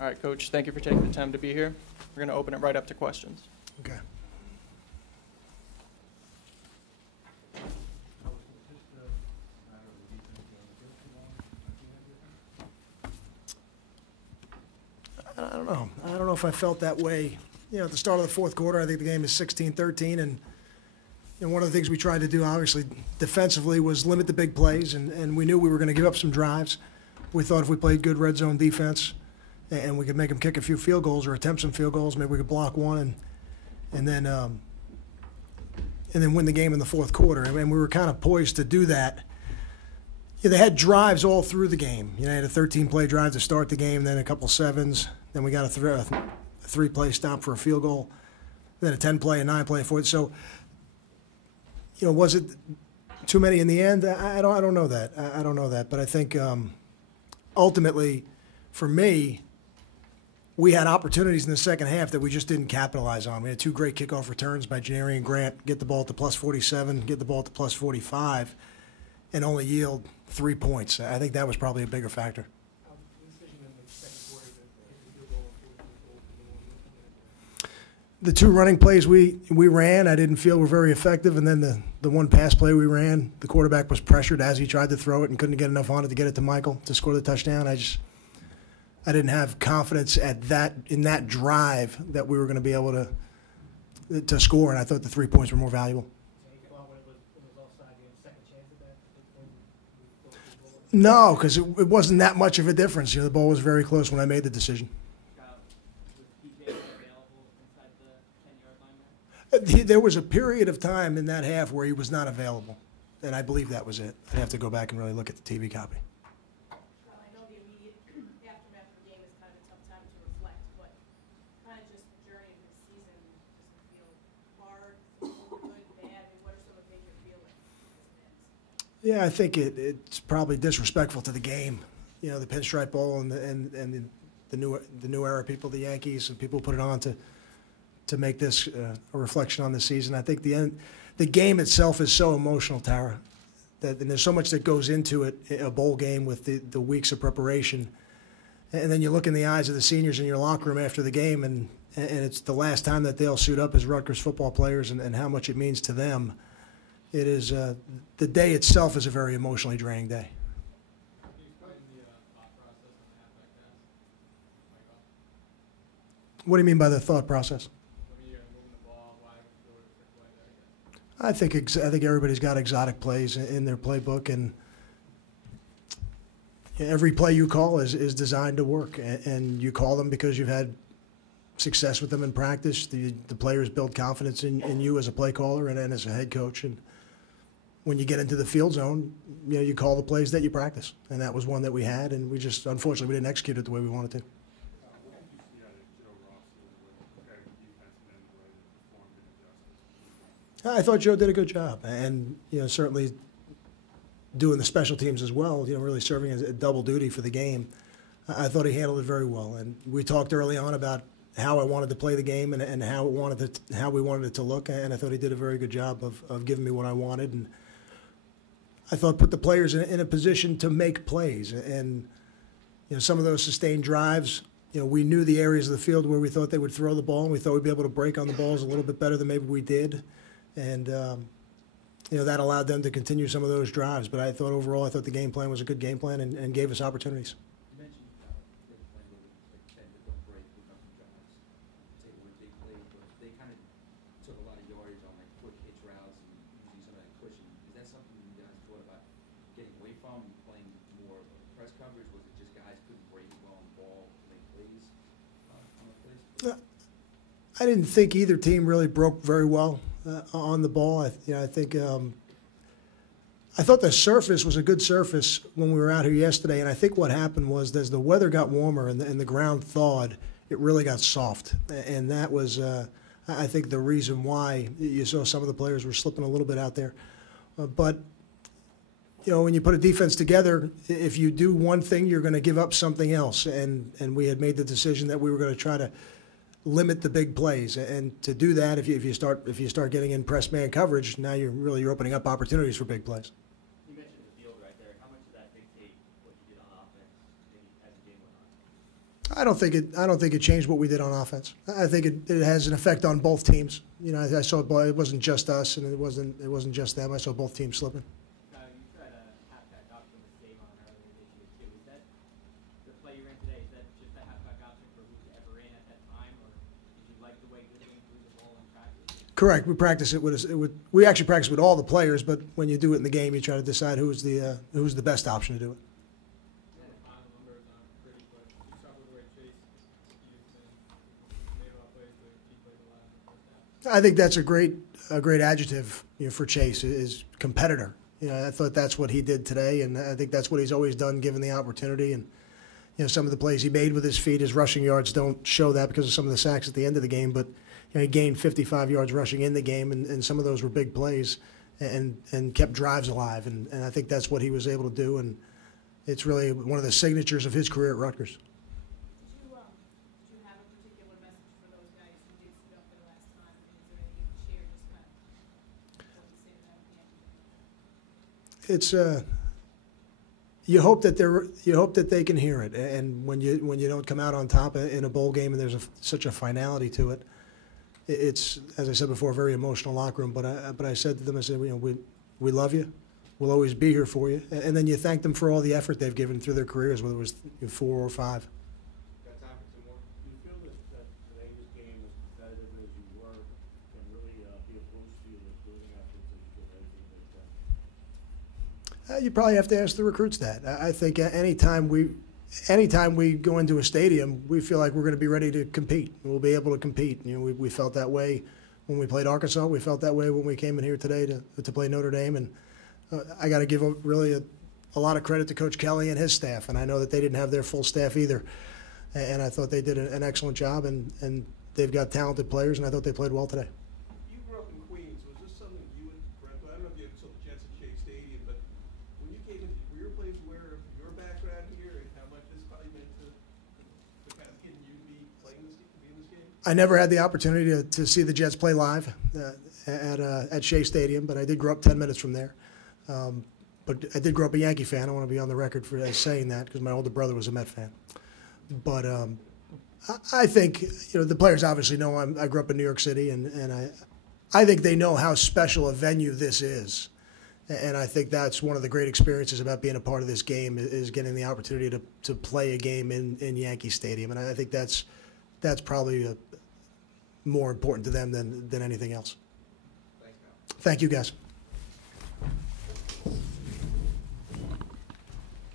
All right, Coach, thank you for taking the time to be here. We're going to open it right up to questions. Okay. I don't know. I don't know if I felt that way. You know, at the start of the fourth quarter, I think the game is 16-13, and one of the things we tried to do, obviously, defensively was limit the big plays, and we knew we were going to give up some drives. We thought if we played good red zone defense and we could make them kick a few field goals or attempt some field goals, maybe we could block one and then win the game in the fourth quarter. I mean, we were kind of poised to do that. Yeah, they had drives all through the game. You know, they had a 13-play drive to start the game, then a couple sevens, then we got a 3-play stop for a field goal, then a 10-play, a 9-play, a 4. So, was it too many in the end? I don't know that. I don't know that. But I think ultimately, for me, we had opportunities in the second half that we just didn't capitalize on. We had 2 great kickoff returns by Janari and Grant, get the ball to plus 47, get the ball to plus 45, and only yield 3 points. I think that was probably a bigger factor. The 2 running plays we ran, I didn't feel were very effective, and then the one pass play we ran, the quarterback was pressured as he tried to throw it and couldn't get enough on it to get it to Michael to score the touchdown. I didn't have confidence in that drive that we were going to be able to score, and I thought the 3 points were more valuable. No, because it wasn't that much of a difference. The ball was very close when I made the decision. There was a period of time in that half where he was not available, and I believe that was it. I'd have to go back and really look at the TV copy. I know the immediate aftermath of the game is kind of a tough time to reflect, but kind of just the journey of the season doesn't feel hard, good, bad. What are some of the things you're feeling? Yeah, I think it's probably disrespectful to the game. The Pinstripe Bowl and the new era people, the Yankees, and people put it on to make this a reflection on the season. I think the game itself is so emotional, Tara, and there's so much that goes into it, a bowl game with the weeks of preparation. And then you look in the eyes of the seniors in your locker room after the game, and it's the last time that they'll suit up as Rutgers football players and how much it means to them. It is the day itself is a very emotionally draining day. What do you mean by the thought process? I think everybody's got exotic plays in their playbook, and every play you call is designed to work, and you call them because you've had success with them in practice. The players build confidence in you as a play caller and as a head coach, and when you get into the field zone, you call the plays that you practice, and that was one that we had, and unfortunately we didn't execute it the way we wanted to. I thought Joe did a good job, and certainly doing the special teams as well. Really serving as a double duty for the game. I thought he handled it very well, and we talked early on about how I wanted to play the game and how we wanted it to look, and I thought he did a very good job of giving me what I wanted, and I thought put the players in a position to make plays, and some of those sustained drives. We knew the areas of the field where we thought they would throw the ball, and we thought we'd be able to break on the balls a little bit better than maybe we did. And, that allowed them to continue some of those drives. But overall, the game plan was a good game plan and gave us opportunities. You mentioned they were playing a little bit extended, don't break, pick up some drives, take away big plays, but they kind of took a lot of yardage on quick hitch routes and using some of that cushion. Is that something you guys thought about getting away from, playing more press coverage? Was it just guys couldn't break well on the ball to make plays on the plays? I didn't think either team really broke very well on the ball. I thought the surface was a good surface when we were out here yesterday, and I think what happened was as the weather got warmer and the ground thawed, it really got soft, and that was I think the reason why you saw some of the players were slipping a little bit out there. But when you put a defense together, if you do one thing, you're going to give up something else, and we had made the decision that we were going to try to limit the big plays, and to do that, if you start getting in press man coverage, now you're opening up opportunities for big plays. You mentioned the field right there. How much did that dictate what you did on offense as the game went on? I don't think it changed what we did on offense. I think it has an effect on both teams. You know, I saw it wasn't just us, and it wasn't just them. I saw both teams slipping. You tried a halfback option with Davon earlier this year too. Is that the play you ran today? Is that just a halfback option for who's ever in at that time, or did you like the way Goodwin threw the ball in practice? Correct. We practice it with we actually practice with all the players, but when you do it in the game, you try to decide who's the best option to do it. I think that's a great adjective, you know, for Chase is competitor. You know, I thought that's what he did today, and I think that's what he's always done given the opportunity. And you know, some of the plays he made with his feet, his rushing yards don't show that because of some of the sacks at the end of the game. But you know, he gained 55 yards rushing in the game, and some of those were big plays, and kept drives alive. And I think that's what he was able to do, and it's really one of the signatures of his career at Rutgers. It's you hope that they can hear it, and when you don't come out on top in a bowl game and there's such a finality to it, it's, as I said before, a very emotional locker room. But I said to them, I said, you know, we love you, we'll always be here for you, and then you thank them for all the effort they've given through their careers, whether it was 4 or 5. Got time for 2 more? Do you feel that today's game, as competitive as you were, can really be a boost to your recruiting efforts as you get ready for the Big Ten? You probably have to ask the recruits that. I think anytime we go into a stadium, we feel like we're going to be ready to compete. We'll be able to compete. You know, we felt that way when we played Arkansas. We felt that way when we came in here today to play Notre Dame. And I got to give really a lot of credit to Coach Kelly and his staff. And I know that they didn't have their full staff either. And I thought they did an excellent job. And they've got talented players, and I thought they played well today. You grew up in Queens. Was this something you and Brent, I don't know if you ever saw the Jets at Shea Stadium, but when you came in, were your players aware of your background here and how much this probably meant to kind of getting you to be playing this, to be in this game? I never had the opportunity to see the Jets play live at Shea Stadium, but I did grow up 10 minutes from there. But I did grow up a Yankee fan. I want to be on the record for saying that because my older brother was a Met fan. But I think, you know, the players obviously know I grew up in New York City, and I think they know how special a venue this is. And I think that's one of the great experiences about being a part of this game is getting the opportunity to play a game in Yankee Stadium. And I think that's probably more important to them than anything else. Thanks, Kyle. Thank you, guys.